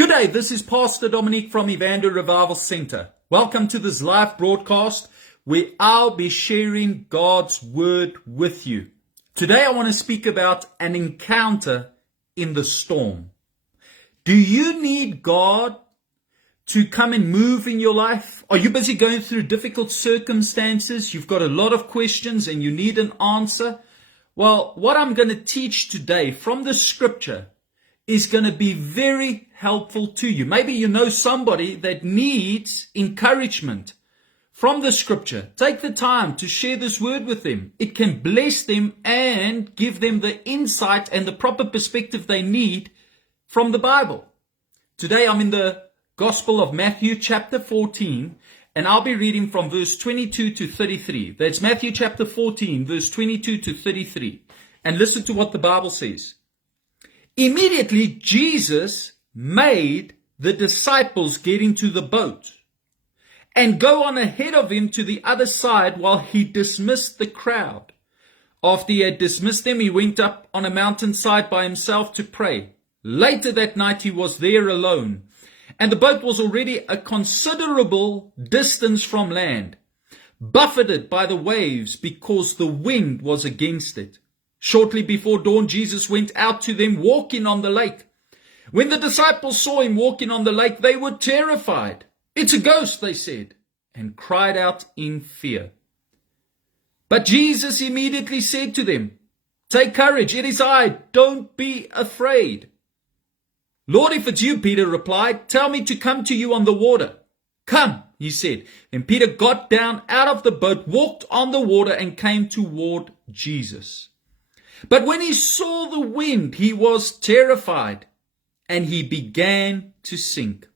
Good day, this is Pastor Dominique from Evander Revival Center. Welcome to this live broadcast where I'll be sharing God's Word with you. Today I want to speak about an encounter in the storm. Do you need God to come and move in your life? Are you busy going through difficult circumstances? You've got a lot of questions and you need an answer? Well, what I'm going to teach today from the scripture is going to be very helpful to you. Maybe you know somebody that needs encouragement from the scripture. Take the time to share this word with them. It can bless them and give them the insight and the proper perspective they need from the Bible. Today I'm in the Gospel of Matthew chapter 14, and I'll be reading from verse 22 to 33. That's Matthew chapter 14, verse 22 to 33. And listen to what the Bible says. Immediately, Jesus made the disciples get into the boat and go on ahead of him to the other side while he dismissed the crowd. After he had dismissed them, he went up on a mountainside by himself to pray. Later that night, he was there alone, and the boat was already a considerable distance from land, buffeted by the waves because the wind was against it. Shortly before dawn, Jesus went out to them walking on the lake. When the disciples saw him walking on the lake, they were terrified. "It's a ghost," they said, and cried out in fear. But Jesus immediately said to them, "Take courage, it is I, don't be afraid." "Lord, if it's you," Peter replied, "tell me to come to you on the water." "Come," he said. Then Peter got down out of the boat, walked on the water, and came toward Jesus. But when he saw the wind, he was terrified, and he began to sink.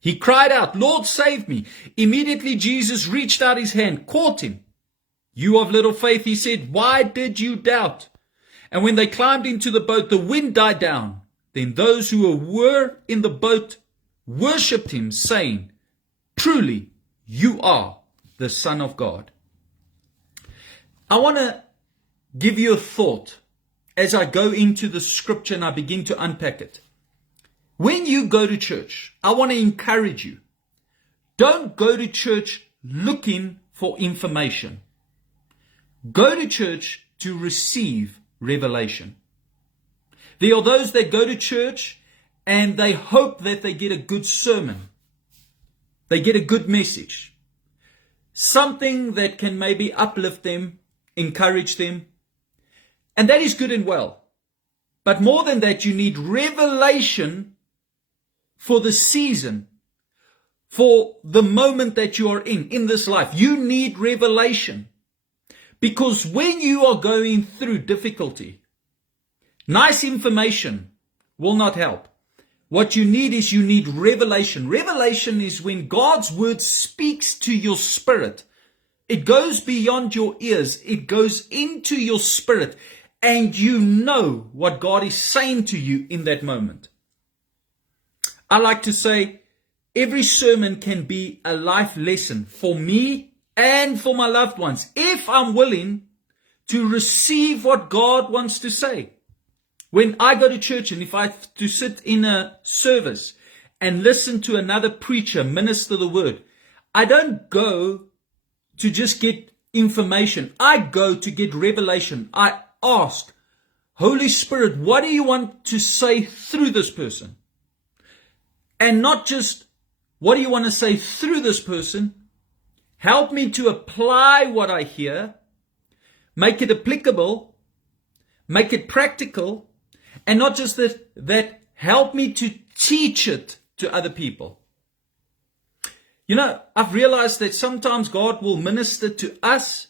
He cried out, "Lord, save me." Immediately Jesus reached out his hand, caught him. "You of little faith," he said, "why did you doubt?" And when they climbed into the boat, the wind died down. Then those who were in the boat worshipped him, saying, "Truly, you are the Son of God." I want to give you a thought as I go into the scripture and I begin to unpack it. When you go to church, I want to encourage you. Don't go to church looking for information. Go to church to receive revelation. There are those that go to church and they hope that they get a good sermon. They get a good message. Something that can maybe uplift them, encourage them. And that is good and well. But more than that, you need revelation for the season, for the moment that you are in this life. You need revelation. Because when you are going through difficulty, nice information will not help. What you need is revelation. Revelation is when God's word speaks to your spirit. It goes beyond your ears. It goes into your spirit. And you know what God is saying to you in that moment. I like to say every sermon can be a life lesson for me and for my loved ones, if I'm willing to receive what God wants to say. When I go to church and if I have to sit in a service and listen to another preacher minister the word, I don't go to just get information. I go to get revelation. I ask, Holy Spirit, what do you want to say through this person? And not just, what do you want to say through this person? Help me to apply what I hear, make it applicable, make it practical, and not just that help me to teach it to other people. You know, I've realized that sometimes God will minister to us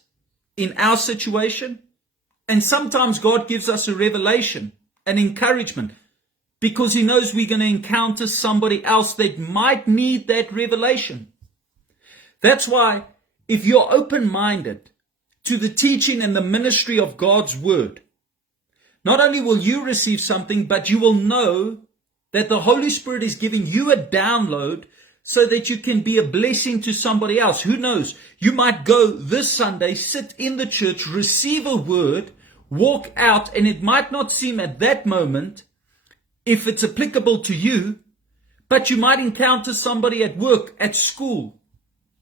in our situation, and sometimes God gives us a revelation, an encouragement, because he knows we're going to encounter somebody else that might need that revelation. That's why if you're open-minded to the teaching and the ministry of God's word, not only will you receive something, but you will know that the Holy Spirit is giving you a download so that you can be a blessing to somebody else. Who knows? You might go this Sunday, sit in the church, receive a word, walk out, and it might not seem at that moment if it's applicable to you, But you might encounter somebody at work, at school.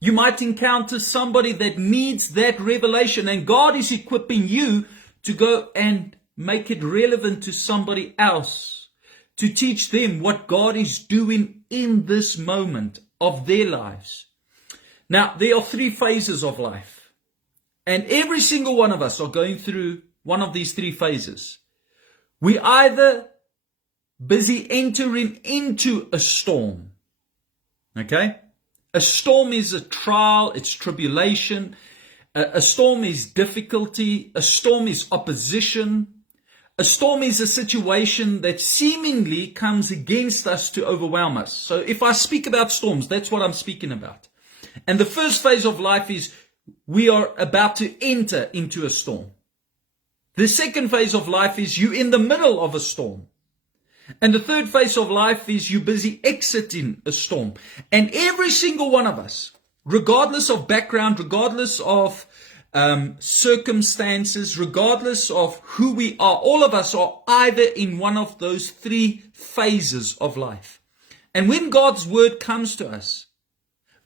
You might encounter somebody that needs that revelation, and God is equipping you to go and make it relevant to somebody else, to teach them what God is doing in this moment of their lives. Now, there are 3 phases of life, and every single one of us are going through one of these 3 phases. We either busy entering into a storm. Okay? A storm is a trial, it's tribulation. A storm is difficulty. A storm is opposition. A storm is a situation that seemingly comes against us to overwhelm us. So if I speak about storms, that's what I'm speaking about. And the first phase of life is we are about to enter into a storm. The second phase of life is you're in the middle of a storm. And the third phase of life is you're busy exiting a storm. And every single one of us, regardless of background, regardless of circumstances, regardless of who we are, all of us are either in one of those 3 phases of life. And when God's word comes to us,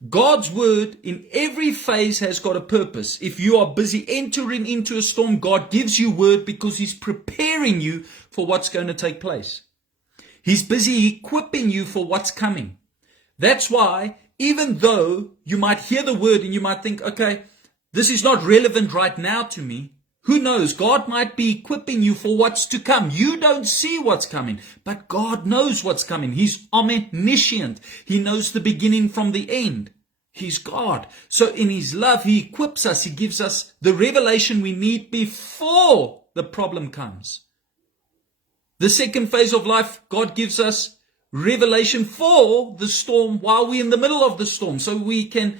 God's word in every phase has got a purpose. If you are busy entering into a storm, God gives you word because He's preparing you for what's going to take place. He's busy equipping you for what's coming. That's why, even though you might hear the word and you might think, okay, this is not relevant right now to me. Who knows? God might be equipping you for what's to come. You don't see what's coming, but God knows what's coming. He's omniscient. He knows the beginning from the end. He's God. So in His love, He equips us. He gives us the revelation we need before the problem comes. The second phase of life, God gives us revelation for the storm while we're in the middle of the storm. So we can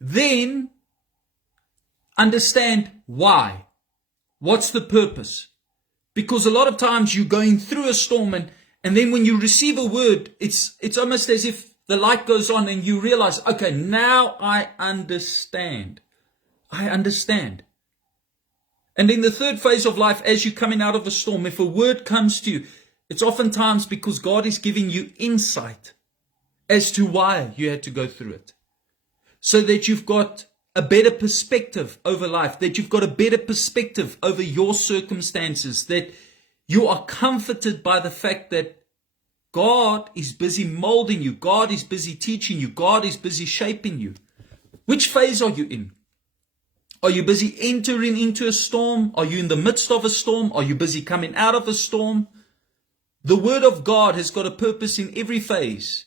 then understand why. What's the purpose? Because a lot of times you're going through a storm and then when you receive a word, it's almost as if the light goes on and you realize, okay, now I understand. I understand. And in the third phase of life, as you're coming out of a storm, if a word comes to you, it's oftentimes because God is giving you insight as to why you had to go through it. So that you've got a better perspective over life, that you've got a better perspective over your circumstances, that you are comforted by the fact that God is busy molding you, God is busy teaching you, God is busy shaping you. Which phase are you in? Are you busy entering into a storm? Are you in the midst of a storm? Are you busy coming out of a storm? The Word of God has got a purpose in every phase.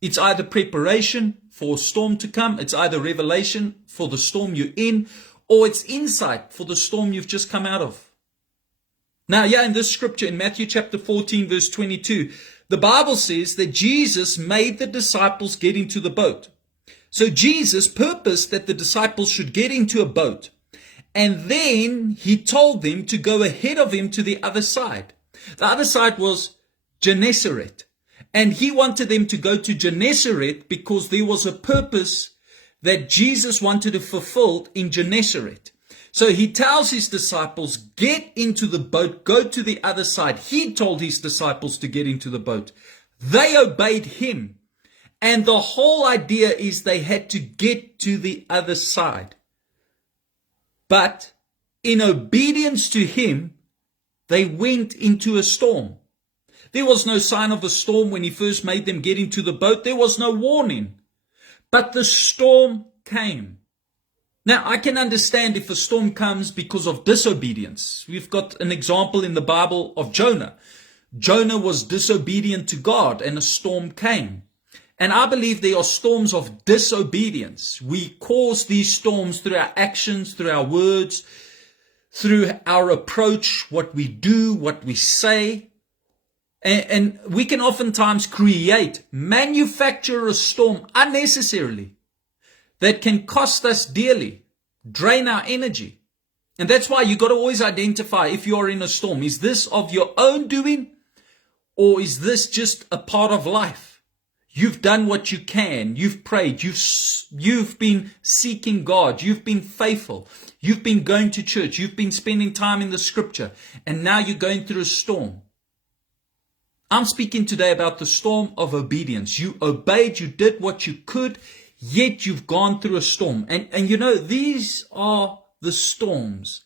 It's either preparation for a storm to come, it's either revelation for the storm you're in, or it's insight for the storm you've just come out of. Now, in this scripture, in Matthew chapter 14, verse 22, the Bible says that Jesus made the disciples get into the boat. So Jesus purposed that the disciples should get into a boat. And then He told them to go ahead of Him to the other side. The other side was Gennesaret. And He wanted them to go to Gennesaret because there was a purpose that Jesus wanted to fulfill in Gennesaret. So He tells His disciples, get into the boat, go to the other side. He told His disciples to get into the boat. They obeyed Him. And the whole idea is they had to get to the other side. But in obedience to Him, they went into a storm. There was no sign of a storm when He first made them get into the boat. There was no warning. But the storm came. Now, I can understand if a storm comes because of disobedience. We've got an example in the Bible of Jonah. Jonah was disobedient to God and a storm came. And I believe there are storms of disobedience. We cause these storms through our actions, through our words, through our approach, what we do, what we say. And we can oftentimes manufacture a storm unnecessarily that can cost us dearly, drain our energy. And that's why you got to always identify if you're in a storm. Is this of your own doing or is this just a part of life? You've done what you can. You've prayed. You've been seeking God. You've been faithful. You've been going to church. You've been spending time in the scripture. And now you're going through a storm. I'm speaking today about the storm of obedience. You obeyed, you did what you could, yet you've gone through a storm. And you know, these are the storms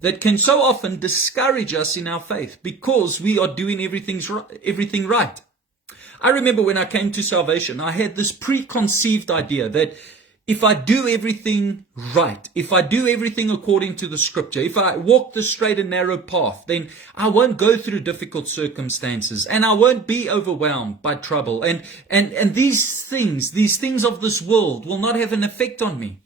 that can so often discourage us in our faith because we are doing everything right. I remember when I came to salvation, I had this preconceived idea that if I do everything right, if I do everything according to the scripture, if I walk the straight and narrow path, then I won't go through difficult circumstances and I won't be overwhelmed by trouble. And these things of this world will not have an effect on me.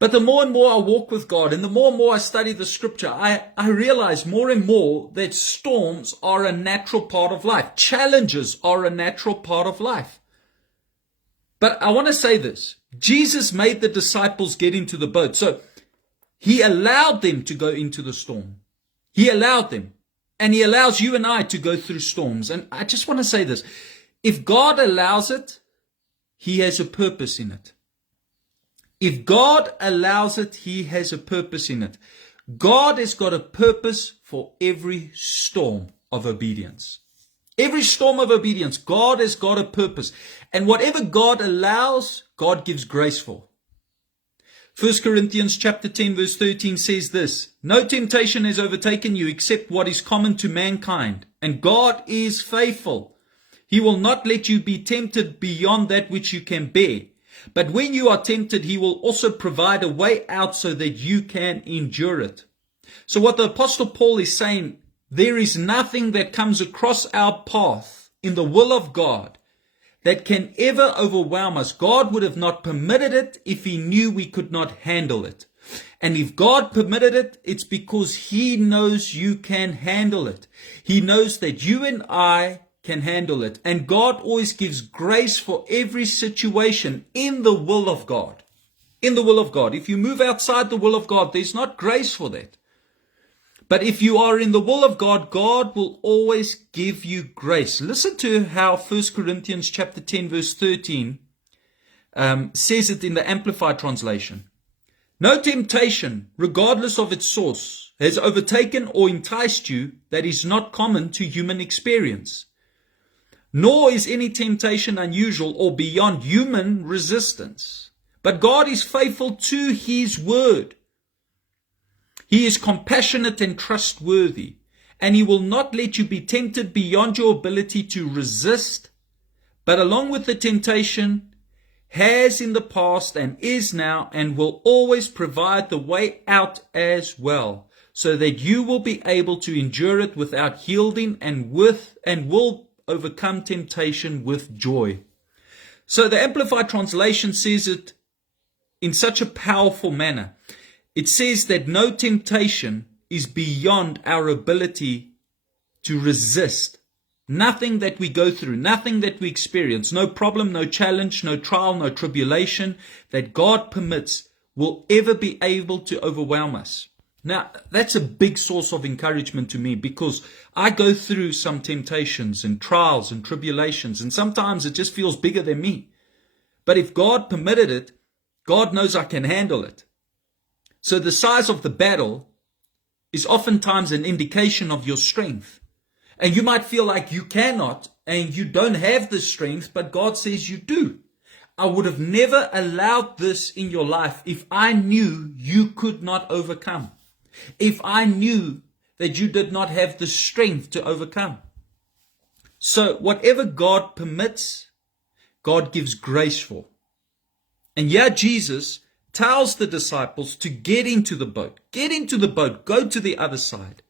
But the more and more I walk with God and the more I study the scripture, I realize more and more that storms are a natural part of life. Challenges are a natural part of life. But I want to say this. Jesus made the disciples get into the boat. So he allowed them to go into the storm. He allowed them. And he allows you and I to go through storms. And I just want to say this. If God allows it, he has a purpose in it. If God allows it, he has a purpose in it. God has got a purpose for every storm of obedience. Every storm of obedience, God has got a purpose. And whatever God allows, God gives grace for. 1 Corinthians chapter 10 verse 13 says this, "No temptation has overtaken you except what is common to mankind. And God is faithful. He will not let you be tempted beyond that which you can bear. But when you are tempted, he will also provide a way out so that you can endure it." So what the Apostle Paul is saying, there is nothing that comes across our path in the will of God that can ever overwhelm us. God would have not permitted it if he knew we could not handle it. And if God permitted it, it's because he knows you can handle it. He knows that you and I can handle it. And God always gives grace for every situation in the will of God. In the will of God. If you move outside the will of God, there's not grace for that. But if you are in the will of God, God will always give you grace. Listen to how 1 Corinthians chapter 10 verse 13 says it in the Amplified translation. "No temptation, regardless of its source, has overtaken or enticed you that is not common to human experience. Nor is any temptation unusual or beyond human resistance. But God is faithful to his word. He is compassionate and trustworthy, and he will not let you be tempted beyond your ability to resist, but along with the temptation, has in the past and is now and will always provide the way out as well, so that you will be able to endure it without yielding and will overcome temptation with joy." So the Amplified translation says it in such a powerful manner. It says that no temptation is beyond our ability to resist. Nothing that we go through, nothing that we experience, no problem, no challenge, no trial, no tribulation that God permits will ever be able to overwhelm us. Now, that's a big source of encouragement to me because I go through some temptations and trials and tribulations, and sometimes it just feels bigger than me. But if God permitted it, God knows I can handle it. So the size of the battle is oftentimes an indication of your strength. And you might feel like you cannot and you don't have the strength, but God says you do. I would have never allowed this in your life if I knew you could not overcome. If I knew that you did not have the strength to overcome. So whatever God permits, God gives grace for. And yeah, Jesus tells the disciples to get into the boat. Get into the boat. Go to the other side.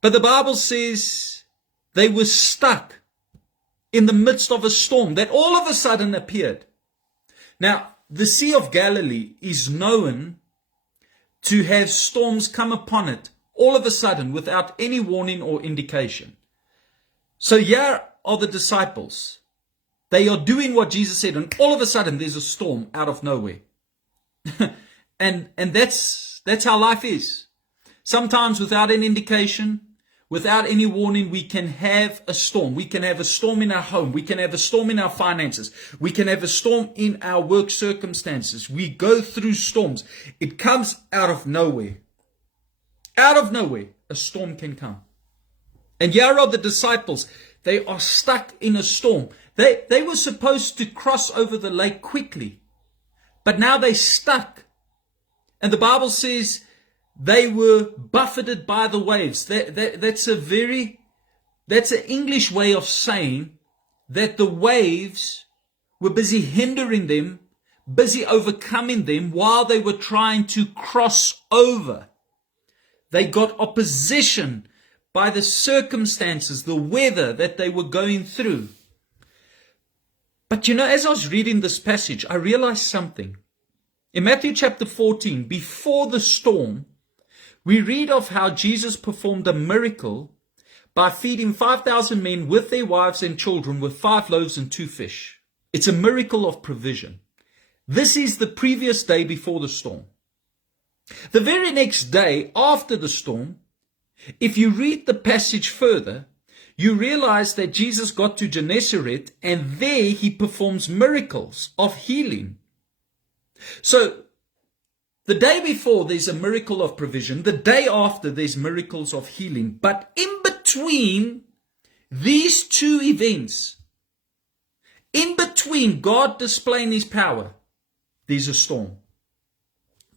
But the Bible says they were stuck in the midst of a storm that all of a sudden appeared. Now, the Sea of Galilee is known to have storms come upon it all of a sudden without any warning or indication. So here are the disciples. They are doing what Jesus said, and all of a sudden there's a storm out of nowhere. and that's how life is. Sometimes without an indication, without any warning, we can have a storm. We can have a storm in our home. We can have a storm in our finances. We can have a storm in our work circumstances. We go through storms. It comes out of nowhere. Out of nowhere, a storm can come. And here are the disciples. They are stuck in a storm. They were supposed to cross over the lake quickly, but now they're stuck. And the Bible says they were buffeted by the waves. That's an English way of saying that the waves were busy hindering them, busy overcoming them while they were trying to cross over. They got opposition by the circumstances, the weather that they were going through. But as I was reading this passage, I realized something. In Matthew chapter 14, before the storm, we read of how Jesus performed a miracle by feeding 5,000 men with their wives and children with 5 loaves and 2 fish. It's a miracle of provision. This is the previous day before the storm. The very next day after the storm, if you read the passage further, you realize that Jesus got to Gennesaret and there he performs miracles of healing. So, the day before there's a miracle of provision, the day after there's miracles of healing. But in between these two events, in between God displaying his power, there's a storm.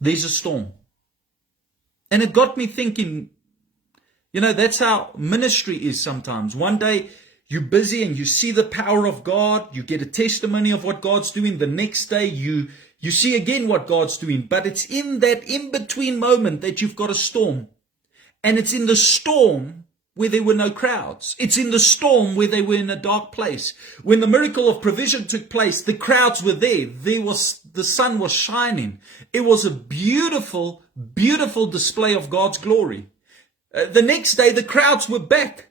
There's a storm. And it got me thinking, that's how ministry is sometimes. One day you're busy and you see the power of God. You get a testimony of what God's doing. The next day you see again what God's doing. But it's in that in-between moment that you've got a storm. And it's in the storm where there were no crowds. It's in the storm where they were in a dark place. When the miracle of provision took place, the crowds were there. The sun was shining. It was a beautiful, beautiful display of God's glory. The next day, the crowds were back.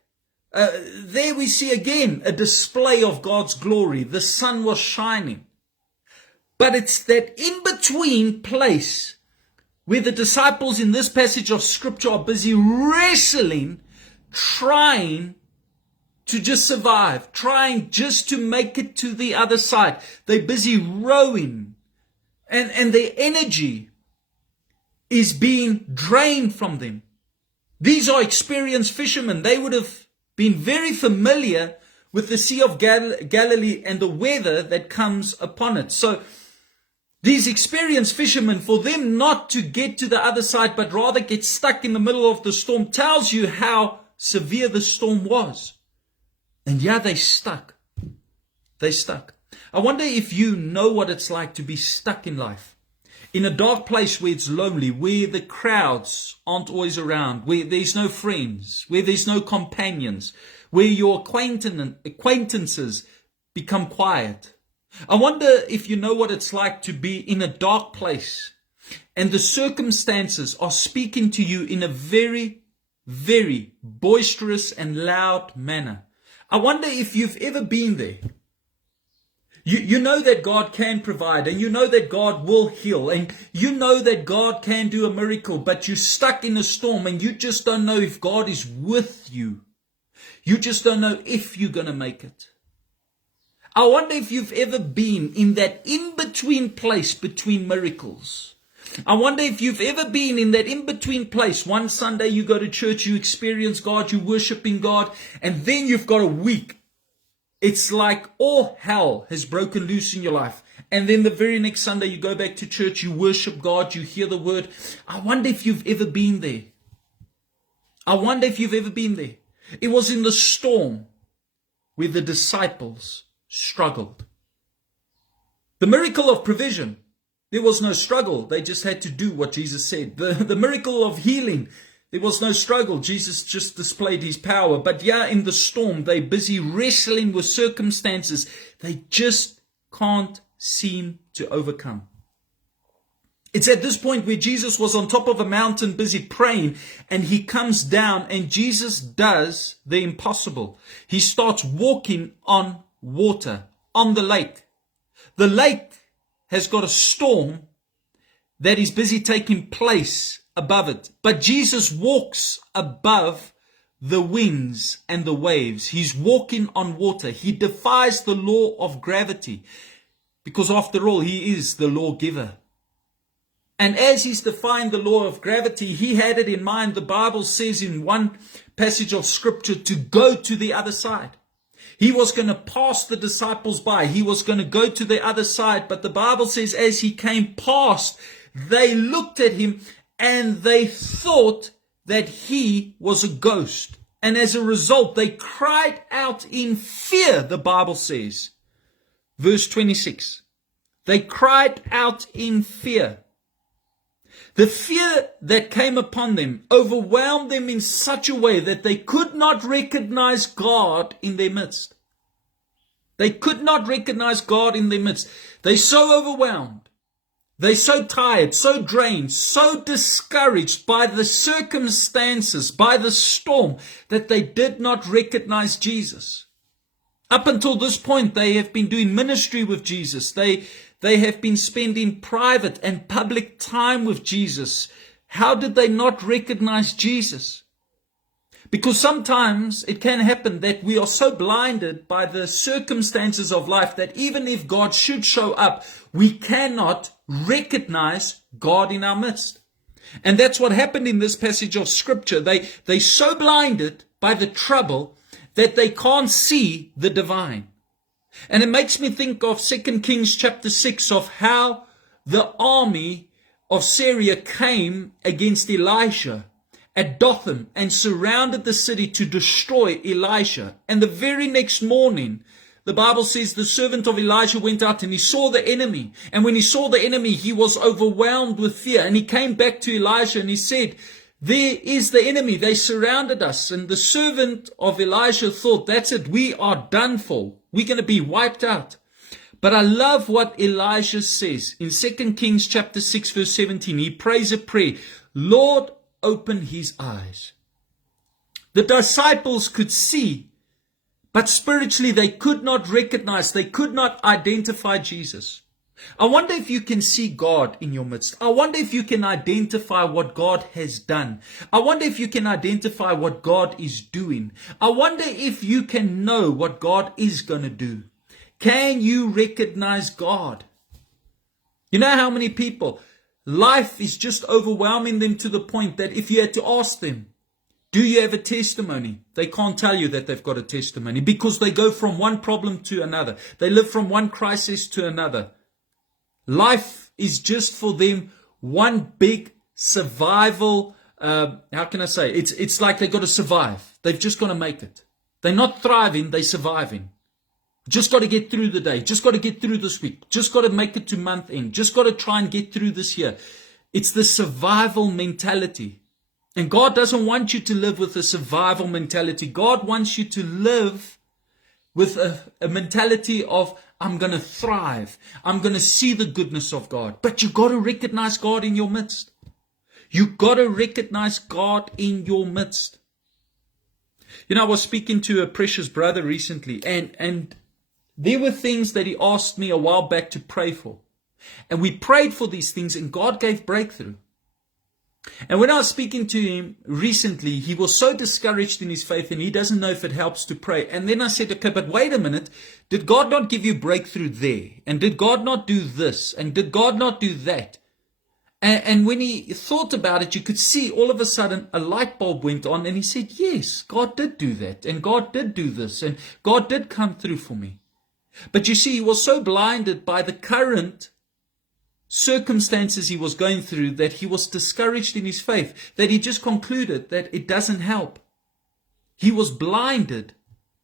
There we see again a display of God's glory. The sun was shining. But it's that in-between place where the disciples in this passage of scripture are busy wrestling, trying to just survive, trying just to make it to the other side. They're busy rowing, and their energy is being drained from them. These are experienced fishermen. They would have been very familiar with the Sea of Galilee and the weather that comes upon it. So these experienced fishermen, for them not to get to the other side, but rather get stuck in the middle of the storm, tells you how severe the storm was. And they're stuck. They're stuck. I wonder if you know what it's like to be stuck in life. In a dark place where it's lonely, where the crowds aren't always around, where there's no friends, where there's no companions, where your acquaintances become quiet. I wonder if you know what it's like to be in a dark place and the circumstances are speaking to you in a very, very boisterous and loud manner. I wonder if you've ever been there. You know that God can provide, and you know that God will heal, and you know that God can do a miracle, but you're stuck in a storm and you just don't know if God is with you. You just don't know if you're going to make it. I wonder if you've ever been in that in-between place between miracles. I wonder if you've ever been in that in-between place. One Sunday you go to church, you experience God, you worshiping God, and then you've got a week. It's like all hell has broken loose in your life. And then the very next Sunday you go back to church, you worship God, you hear the word. I wonder if you've ever been there. I wonder if you've ever been there. It was in the storm where the disciples struggled. The miracle of provision, there was no struggle. They just had to do what Jesus said. The miracle of healing, there was no struggle. Jesus just displayed his power. But in the storm, they're busy wrestling with circumstances they just can't seem to overcome. It's at this point where Jesus was on top of a mountain busy praying, and he comes down and Jesus does the impossible. He starts walking on water, on the lake. The lake has got a storm that is busy taking place above it. But Jesus walks above the winds and the waves. He's walking on water. He defies the law of gravity because after all, he is the lawgiver. And as he's defying the law of gravity, he had it in mind. The Bible says in one passage of scripture to go to the other side. He was going to pass the disciples by. He was going to go to the other side. But the Bible says as he came past, they looked at him and they thought that he was a ghost. And as a result, they cried out in fear, the Bible says. Verse 26. They cried out in fear. The fear that came upon them overwhelmed them in such a way that they could not recognize God in their midst. They could not recognize God in their midst. They're so overwhelmed. They're so tired, so drained, so discouraged by the circumstances, by the storm, that they did not recognize Jesus. Up until this point, they have been doing ministry with Jesus. They have been spending private and public time with Jesus. How did they not recognize Jesus? Because sometimes it can happen that we are so blinded by the circumstances of life that even if God should show up, we cannot recognize God in our midst. And that's what happened in this passage of scripture. They're so blinded by the trouble that they can't see the divine. And it makes me think of 2 Kings chapter 6, of how the army of Syria came against Elisha at Dothan and surrounded the city to destroy Elisha. And the very next morning, the Bible says the servant of Elijah went out and he saw the enemy. And when he saw the enemy, he was overwhelmed with fear. And he came back to Elisha and he said, "There is the enemy. They surrounded us." And the servant of Elisha thought, that's it. We are done for. We're going to be wiped out. But I love what Elijah says in 2 Kings chapter 6 verse 17. He prays a prayer. Lord, open his eyes. The disciples could see, but spiritually they could not recognize, they could not identify Jesus. I wonder if you can see God in your midst. I wonder if you can identify what God has done. I wonder if you can identify what God is doing. I wonder if you can know what God is going to do. Can you recognize God? You know how many people, life is just overwhelming them to the point that if you had to ask them, do you have a testimony? They can't tell you that they've got a testimony because they go from one problem to another. They live from one crisis to another. Life is just for them one big survival, how can I say? It's like they've got to survive. They've just got to make it. They're not thriving, they're surviving. Just got to get through the day. Just got to get through this week. Just got to make it to month end. Just got to try and get through this year. It's the survival mentality. And God doesn't want you to live with a survival mentality. God wants you to live with a mentality of, I'm going to thrive. I'm going to see the goodness of God. But you got to recognize God in your midst. You got to recognize God in your midst. You know, I was speaking to a precious brother recently, and there were things that he asked me a while back to pray for. And we prayed for these things, and God gave breakthrough. And when I was speaking to him recently, he was so discouraged in his faith and he doesn't know if it helps to pray. And then I said, okay, but wait a minute. Did God not give you breakthrough there? And did God not do this? And did God not do that? And when he thought about it, you could see all of a sudden a light bulb went on and he said, yes, God did do that. And God did do this. And God did come through for me. But you see, he was so blinded by the current circumstances he was going through that he was discouraged in his faith, that he just concluded that it doesn't help. He was blinded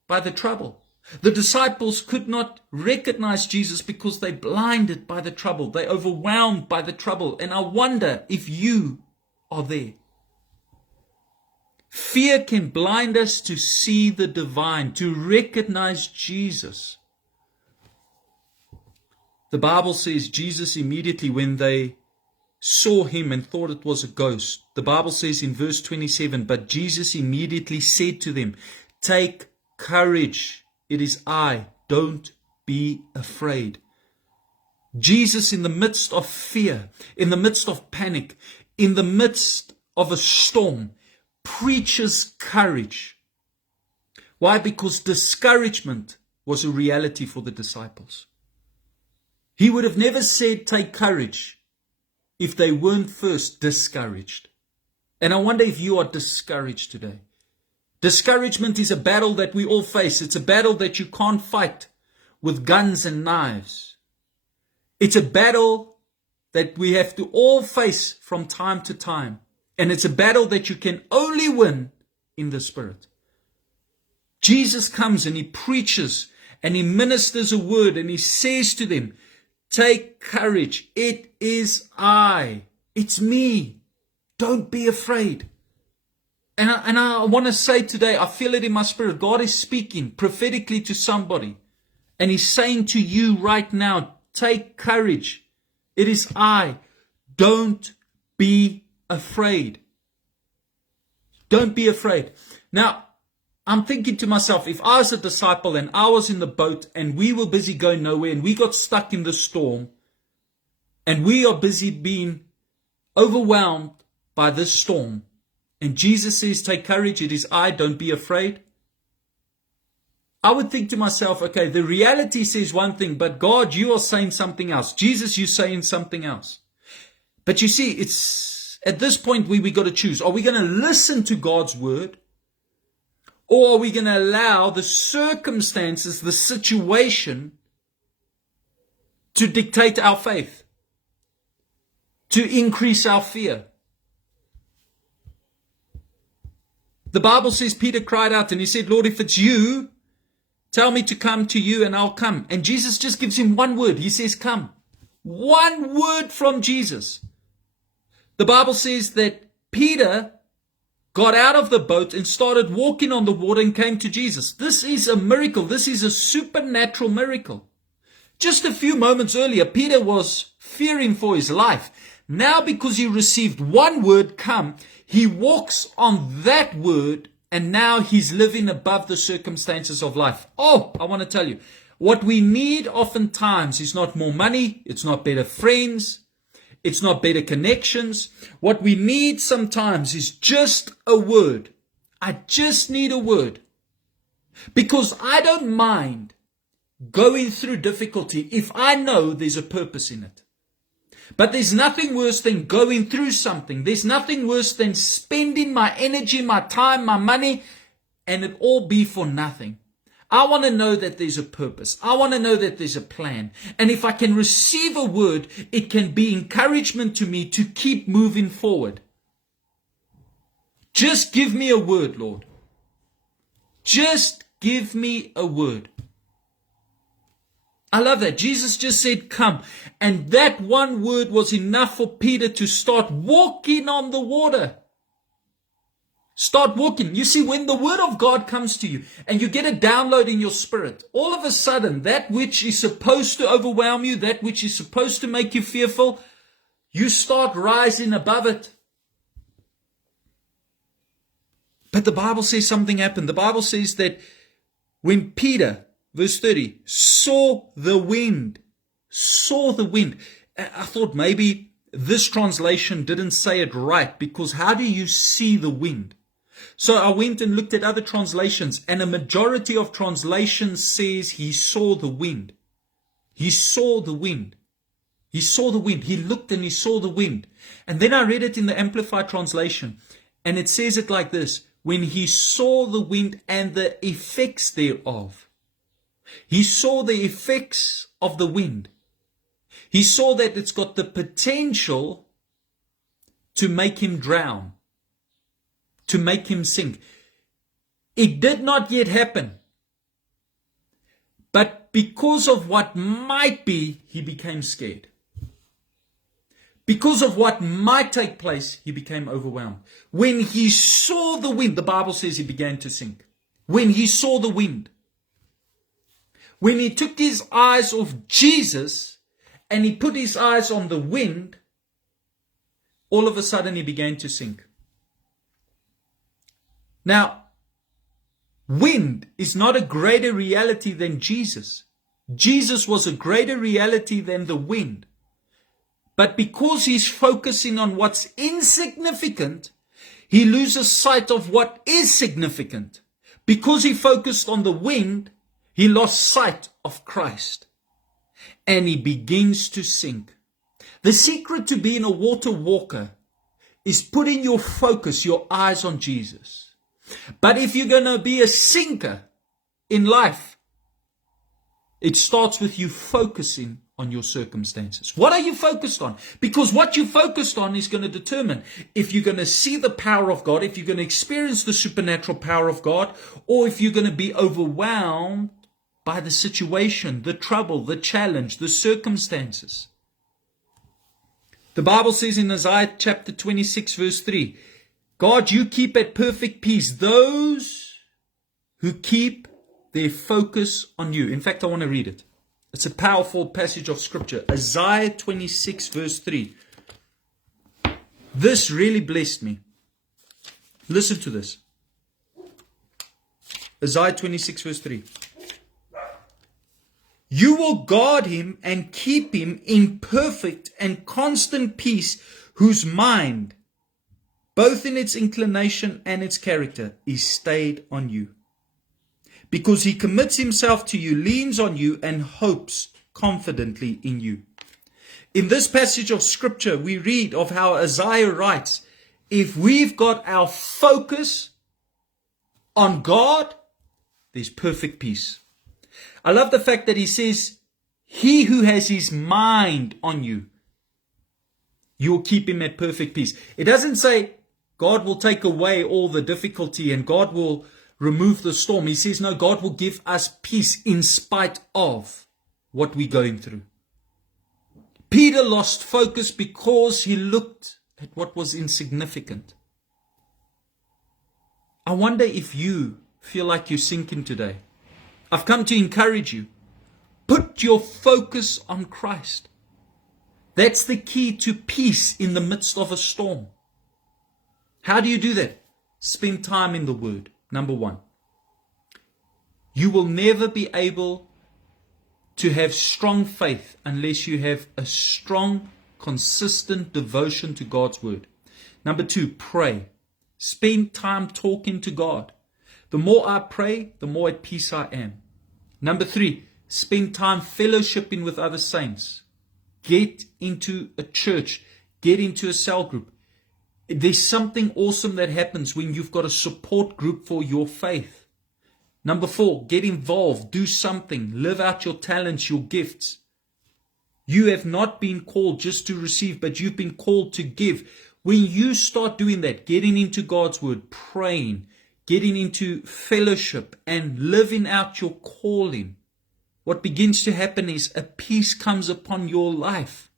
by the trouble. The disciples could not recognize Jesus because they blinded by the trouble. They overwhelmed by the trouble. And I wonder if you are there. Fear can blind us to see the divine, to recognize Jesus. The Bible says Jesus immediately, when they saw him and thought it was a ghost, the Bible says in verse 27, but Jesus immediately said to them, take courage, it is I, don't be afraid. Jesus, in the midst of fear, in the midst of panic, in the midst of a storm, preaches courage. Why? Because discouragement was a reality for the disciples. He would have never said, take courage, if they weren't first discouraged. And I wonder if you are discouraged today. Discouragement is a battle that we all face. It's a battle that you can't fight with guns and knives. It's a battle that we have to all face from time to time. And it's a battle that you can only win in the Spirit. Jesus comes and he preaches and he ministers a word and he says to them, take courage. It is I. It's me. Don't be afraid. And I want to say today, I feel it in my spirit. God is speaking prophetically to somebody. And he's saying to you right now, take courage. It is I. Don't be afraid. Don't be afraid. Now, I'm thinking to myself, if I was a disciple and I was in the boat and we were busy going nowhere and we got stuck in the storm and we are busy being overwhelmed by this storm, and Jesus says, take courage, it is I, don't be afraid. I would think to myself, okay, the reality says one thing, but God, you are saying something else. Jesus, you're saying something else. But you see, it's at this point where we got to choose. Are we going to listen to God's word? Or are we going to allow the circumstances, the situation, to dictate our faith? To increase our fear? The Bible says Peter cried out and he said, Lord, if it's you, tell me to come to you and I'll come. And Jesus just gives him one word. He says, come. One word from Jesus. The Bible says that Peter got out of the boat and started walking on the water and came to Jesus. This is a miracle. This is a supernatural miracle. Just a few moments earlier, Peter was fearing for his life. Now, because he received one word, come, he walks on that word, and now he's living above the circumstances of life. Oh, I want to tell you, what we need oftentimes is not more money, it's not better friends, it's not better connections. What we need sometimes is just a word. I just need a word. Because I don't mind going through difficulty if I know there's a purpose in it. But there's nothing worse than going through something. There's nothing worse than spending my energy, my time, my money, and it all be for nothing. I want to know that there's a purpose. I want to know that there's a plan. And if I can receive a word, it can be encouragement to me to keep moving forward. Just give me a word, Lord. Just give me a word. I love that. Jesus just said, come. And that one word was enough for Peter to start walking on the water. Start walking. You see, when the word of God comes to you and you get a download in your spirit, all of a sudden, that which is supposed to overwhelm you, that which is supposed to make you fearful, you start rising above it. But the Bible says something happened. The Bible says that when Peter, verse 30, saw the wind. I thought maybe this translation didn't say it right, because how do you see the wind? So I went and looked at other translations, and a majority of translations says he saw the wind. He saw the wind. He saw the wind. He looked and he saw the wind. And then I read it in the Amplified translation, and it says it like this: when he saw the wind and the effects thereof. He saw the effects of the wind. He saw that it's got the potential to make him drown, to make him sink. It did not yet happen. But because of what might be, he became scared. Because of what might take place, he became overwhelmed. When he saw the wind, the Bible says he began to sink. When he saw the wind. When he took his eyes off Jesus and he put his eyes on the wind, all of a sudden he began to sink. Now, wind is not a greater reality than Jesus. Jesus was a greater reality than the wind. But because he's focusing on what's insignificant, he loses sight of what is significant. Because he focused on the wind, he lost sight of Christ. And he begins to sink. The secret to being a water walker is putting your focus, your eyes on Jesus. But if you're going to be a sinker in life, it starts with you focusing on your circumstances. What are you focused on? Because what you focused on is going to determine if you're going to see the power of God, if you're going to experience the supernatural power of God, or if you're going to be overwhelmed by the situation, the trouble, the challenge, the circumstances. The Bible says in Isaiah chapter 26 verse 3, God, you keep at perfect peace those who keep their focus on you. In fact, I want to read it. It's a powerful passage of scripture. Isaiah 26 verse 3. This really blessed me. Listen to this. Isaiah 26 verse 3. You will guard him and keep him in perfect and constant peace, whose mind, both in its inclination and its character, is stayed on you. Because he commits himself to you, leans on you, and hopes confidently in you. In this passage of scripture, we read of how Isaiah writes, if we've got our focus on God, there's perfect peace. I love the fact that he says, he who has his mind on you, you will keep him at perfect peace. It doesn't say God will take away all the difficulty and God will remove the storm. He says, no, God will give us peace in spite of what we're going through. Peter lost focus because he looked at what was insignificant. I wonder if you feel like you're sinking today. I've come to encourage you. Put your focus on Christ. That's the key to peace in the midst of a storm. How do you do that? Spend time in the Word. Number one. You will never be able to have strong faith unless you have a strong, consistent devotion to God's Word. Number two, pray. Spend time talking to God. The more I pray, the more at peace I am. Number three, spend time fellowshipping with other saints. Get into a church. Get into a cell group. There's something awesome that happens when you've got a support group for your faith. Number four, get involved. Do something. Live out your talents, your gifts. You have not been called just to receive, but you've been called to give. When you start doing that, getting into God's Word, praying, getting into fellowship and living out your calling, what begins to happen is a peace comes upon your life.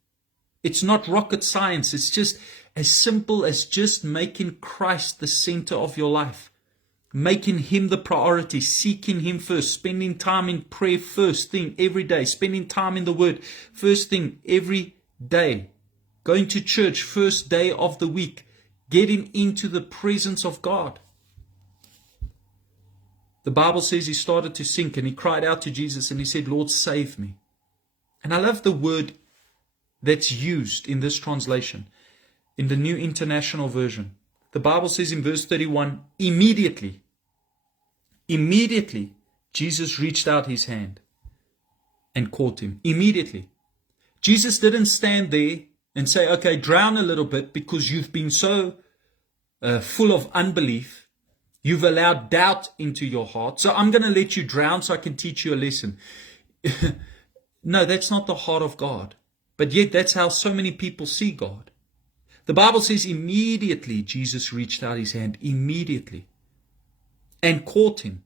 It's not rocket science. It's just as simple as just making Christ the center of your life. Making Him the priority, seeking Him first, spending time in prayer first thing every day, spending time in the Word first thing every day, going to church first day of the week, getting into the presence of God. The Bible says he started to sink and he cried out to Jesus and he said, Lord, save me. And I love the word that's used in this translation, in the New International Version. The Bible says in verse 31, immediately, Jesus reached out his hand and caught him. Immediately. Jesus didn't stand there and say, okay, drown a little bit because you've been so full of unbelief. You've allowed doubt into your heart. So I'm going to let you drown so I can teach you a lesson. No, that's not the heart of God. But yet that's how so many people see God. The Bible says immediately Jesus reached out his hand. Immediately. And caught him.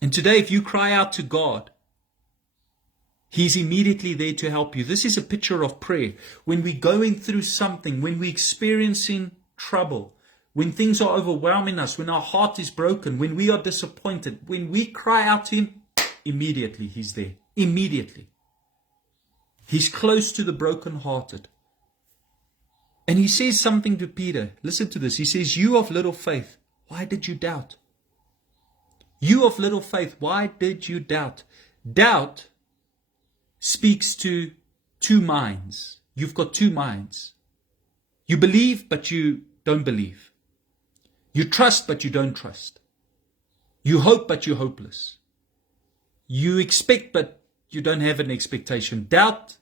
And today if you cry out to God, He's immediately there to help you. This is a picture of prayer. When we're going through something, when we're experiencing trouble, when things are overwhelming us, when our heart is broken, when we are disappointed, when we cry out to Him, immediately He's there. Immediately. He's close to the brokenhearted. And He says something to Peter. Listen to this. He says, you of little faith, why did you doubt? You of little faith, why did you doubt? Doubt speaks to two minds. You've got two minds. You believe, but you don't believe. You trust, but you don't trust. You hope, but you're hopeless. You expect, but you don't have an expectation. Doubt,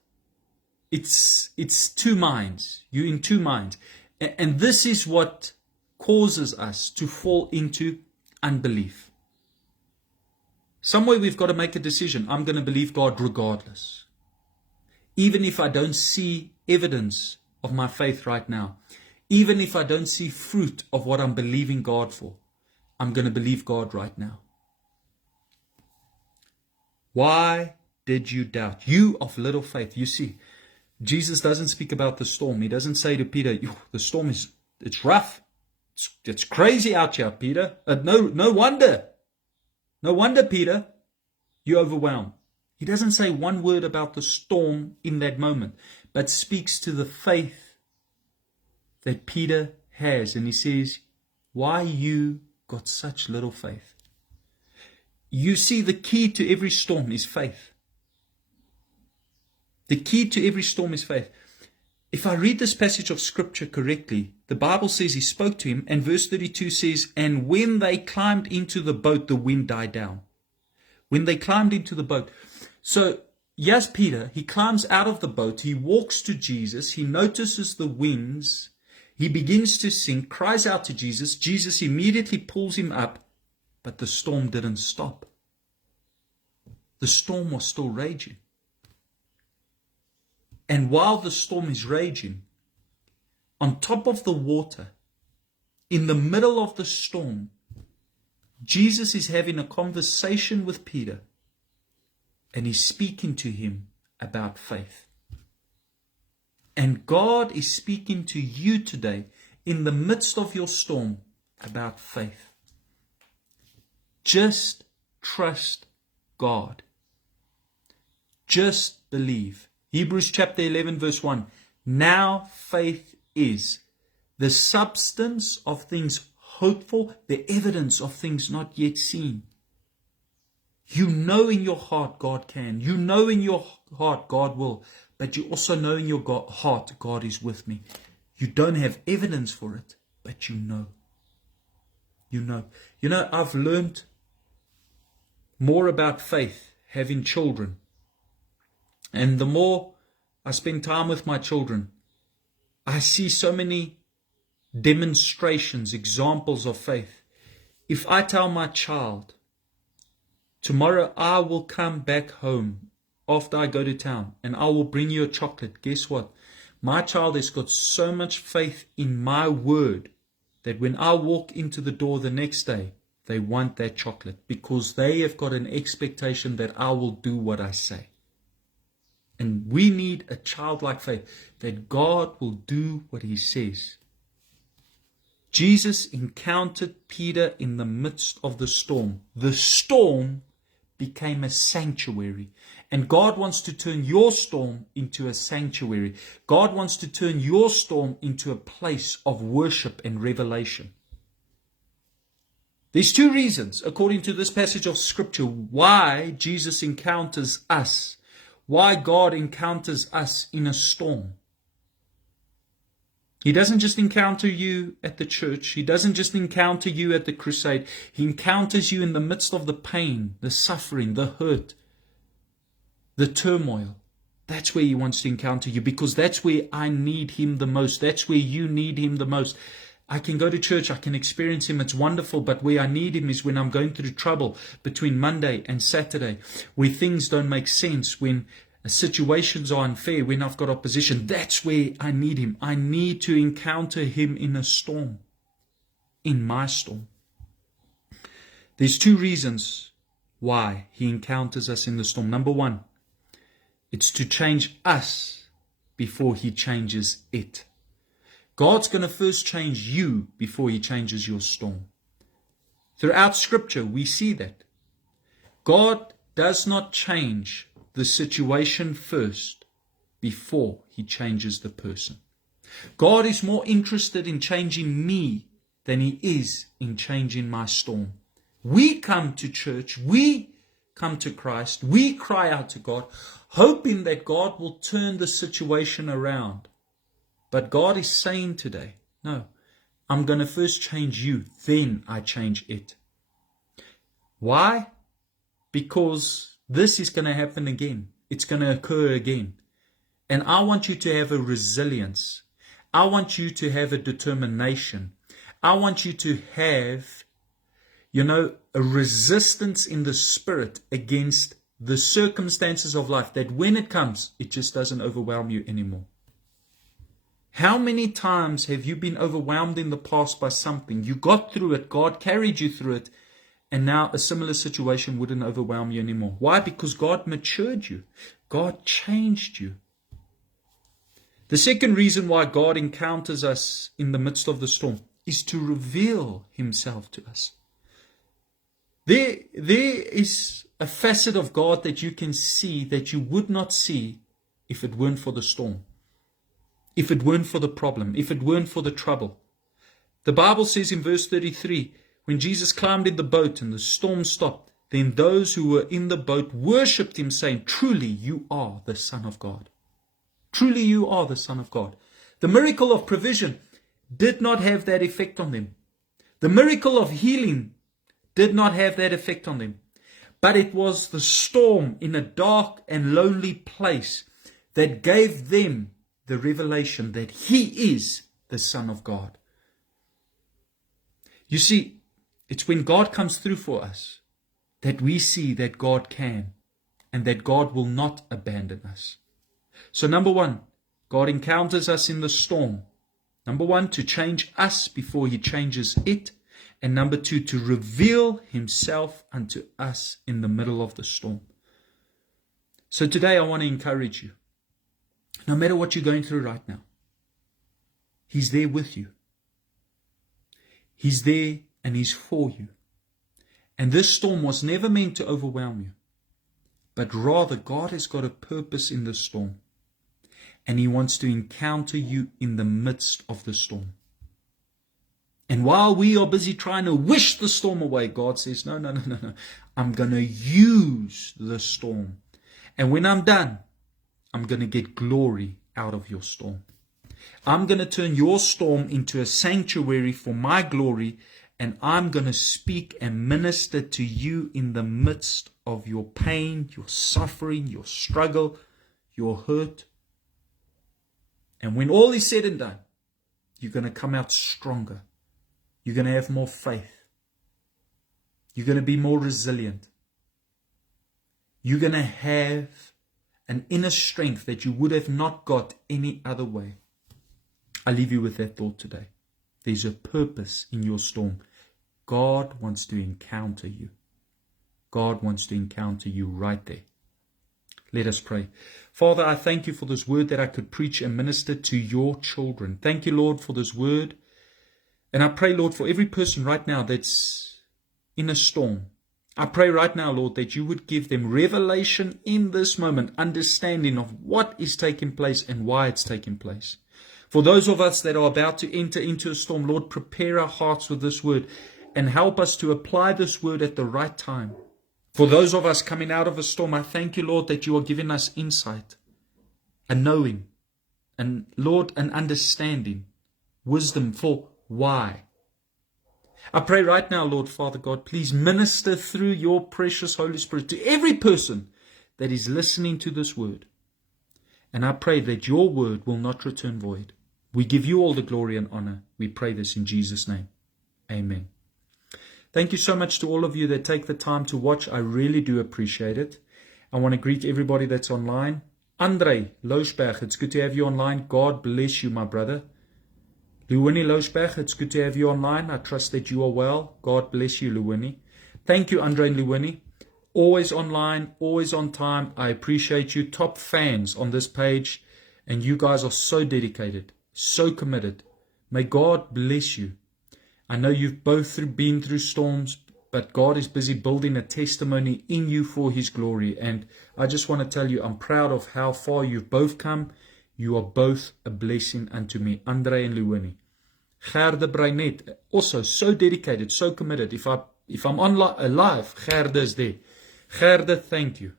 it's two minds. You're in two minds. And this is what causes us to fall into unbelief. Somewhere we've got to make a decision. I'm going to believe God regardless. Even if I don't see evidence of my faith right now, even if I don't see fruit of what I'm believing God for, I'm going to believe God right now. Why did you doubt? You of little faith. You see, Jesus doesn't speak about the storm. He doesn't say to Peter, the storm it's rough. It's crazy out here, Peter. No wonder. No wonder, Peter, you're overwhelmed. He doesn't say one word about the storm in that moment, but speaks to the faith that Peter has. And he says, why you got such little faith? You see, the key to every storm is faith. The key to every storm is faith. If I read this passage of scripture correctly, the Bible says he spoke to him, and verse 32 says, and when they climbed into the boat, the wind died down. When they climbed into the boat. So, yes, Peter, he climbs out of the boat, he walks to Jesus, he notices the winds, he begins to sink, cries out to Jesus. Jesus immediately pulls him up, but the storm didn't stop. The storm was still raging. And while the storm is raging, on top of the water, in the middle of the storm, Jesus is having a conversation with Peter, and he's speaking to him about faith. And God is speaking to you today in the midst of your storm about faith. Just trust God. Just believe. Hebrews chapter 11 verse 1. Now faith is the substance of things hoped for, the evidence of things not yet seen. You know in your heart God can. You know in your heart God will. But you also know in your heart God is with me. You don't have evidence for it, but you know. You know. You know, I've learned more about faith having children. And the more I spend time with my children, I see so many demonstrations, examples of faith. If I tell my child, tomorrow I will come back home after I go to town and I will bring you a chocolate, guess what? My child has got so much faith in my word that when I walk into the door the next day, they want that chocolate because they have got an expectation that I will do what I say. And we need a childlike faith that God will do what he says. Jesus encountered Peter in the midst of the storm. The storm became a sanctuary. And God wants to turn your storm into a sanctuary. God wants to turn your storm into a place of worship and revelation. There's two reasons, according to this passage of scripture, why Jesus encounters us. Why God encounters us in a storm. He doesn't just encounter you at the church. He doesn't just encounter you at the crusade. He encounters you in the midst of the pain, the suffering, the hurt, the turmoil. That's where he wants to encounter you because that's where I need him the most. That's where you need him the most. I can go to church, I can experience him, it's wonderful, but where I need him is when I'm going through trouble between Monday and Saturday, where things don't make sense, when situations are unfair, when I've got opposition. That's where I need him. I need to encounter him in a storm, in my storm. There's two reasons why he encounters us in the storm. Number one, it's to change us before he changes it. God's going to first change you before he changes your storm. Throughout scripture, we see that. God does not change the situation first before he changes the person. God is more interested in changing me than he is in changing my storm. We come to church, we come to Christ, we cry out to God, hoping that God will turn the situation around. But God is saying today, no, I'm going to first change you, then I change it. Why? Because this is going to happen again. It's going to occur again. And I want you to have a resilience. I want you to have a determination. I want you to have, a resistance in the spirit against the circumstances of life, that when it comes, it just doesn't overwhelm you anymore. How many times have you been overwhelmed in the past by something? You got through it, God carried you through it, and now a similar situation wouldn't overwhelm you anymore. Why? Because God matured you. God changed you. The second reason why God encounters us in the midst of the storm is to reveal himself to us. There is a facet of God that you can see that you would not see if it weren't for the storm, if it weren't for the problem, if it weren't for the trouble. The Bible says in verse 33, when Jesus climbed in the boat and the storm stopped, then those who were in the boat worshipped him, saying, truly you are the Son of God. Truly you are the Son of God. The miracle of provision did not have that effect on them. The miracle of healing did not have that effect on them. But it was the storm in a dark and lonely place that gave them the revelation that he is the Son of God. You see, it's when God comes through for us that we see that God can and that God will not abandon us. So number one, God encounters us in the storm. Number one, to change us before he changes it. And number two, to reveal himself unto us in the middle of the storm. So today I want to encourage you. No matter what you're going through right now, he's there with you. He's there and he's for you. And this storm was never meant to overwhelm you. But rather, God has got a purpose in the storm. And he wants to encounter you in the midst of the storm. And while we are busy trying to wish the storm away, God says, no. I'm going to use the storm. And when I'm done, I'm going to get glory out of your storm. I'm going to turn your storm into a sanctuary for my glory. And I'm going to speak and minister to you in the midst of your pain, your suffering, your struggle, your hurt. And when all is said and done, you're going to come out stronger. You're going to have more faith. You're going to be more resilient. You're going to have an inner strength that you would have not got any other way. I leave you with that thought today. There's a purpose in your storm. God wants to encounter you. God wants to encounter you right there. Let us pray. Father, I thank you for this word that I could preach and minister to your children. Thank you, Lord, for this word. And I pray, Lord, for every person right now that's in a storm. I pray right now, Lord, that you would give them revelation in this moment, understanding of what is taking place and why it's taking place. For those of us that are about to enter into a storm, Lord, prepare our hearts with this word and help us to apply this word at the right time. For those of us coming out of a storm, I thank you, Lord, that you are giving us insight, a knowing, and Lord, an understanding, wisdom for why. I pray right now, Lord Father God, please minister through your precious Holy Spirit to every person that is listening to this word. And I pray that your word will not return void. We give you all the glory and honor. We pray this in Jesus' name. Amen. Thank you so much to all of you that take the time to watch. I really do appreciate it. I want to greet everybody that's online. Andre Loosberg, it's good to have you online. God bless you, my brother. Luwini Loosberg, it's good to have you online. I trust that you are well. God bless you, Luwini. Thank you, Andre and Luwini. Always online, always on time. I appreciate you. Top fans on this page. And you guys are so dedicated, so committed. May God bless you. I know you've both been through storms, but God is busy building a testimony in you for his glory. And I just want to tell you, I'm proud of how far you've both come. You are both a blessing unto me, Andre and Luwini. Gerda Breinet, also so dedicated, so committed. If I'm alive, Gerda is there. Gerda, thank you.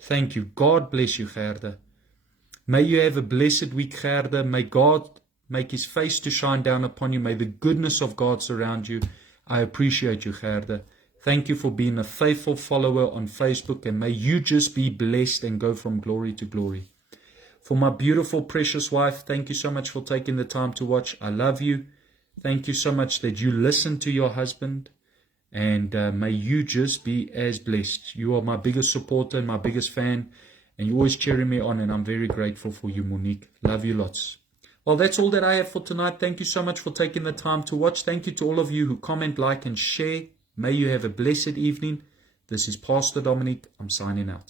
Thank you. God bless you, Gerda. May you have a blessed week, Gerda. May God make his face to shine down upon you. May the goodness of God surround you. I appreciate you, Gerda. Thank you for being a faithful follower on Facebook, and may you just be blessed and go from glory to glory. For my beautiful, precious wife, thank you so much for taking the time to watch. I love you. Thank you so much that you listen to your husband. And may you just be as blessed. You are my biggest supporter and my biggest fan. And you always cheering me on. And I'm very grateful for you, Monique. Love you lots. Well, that's all that I have for tonight. Thank you so much for taking the time to watch. Thank you to all of you who comment, like, and share. May you have a blessed evening. This is Pastor Dominic. I'm signing out.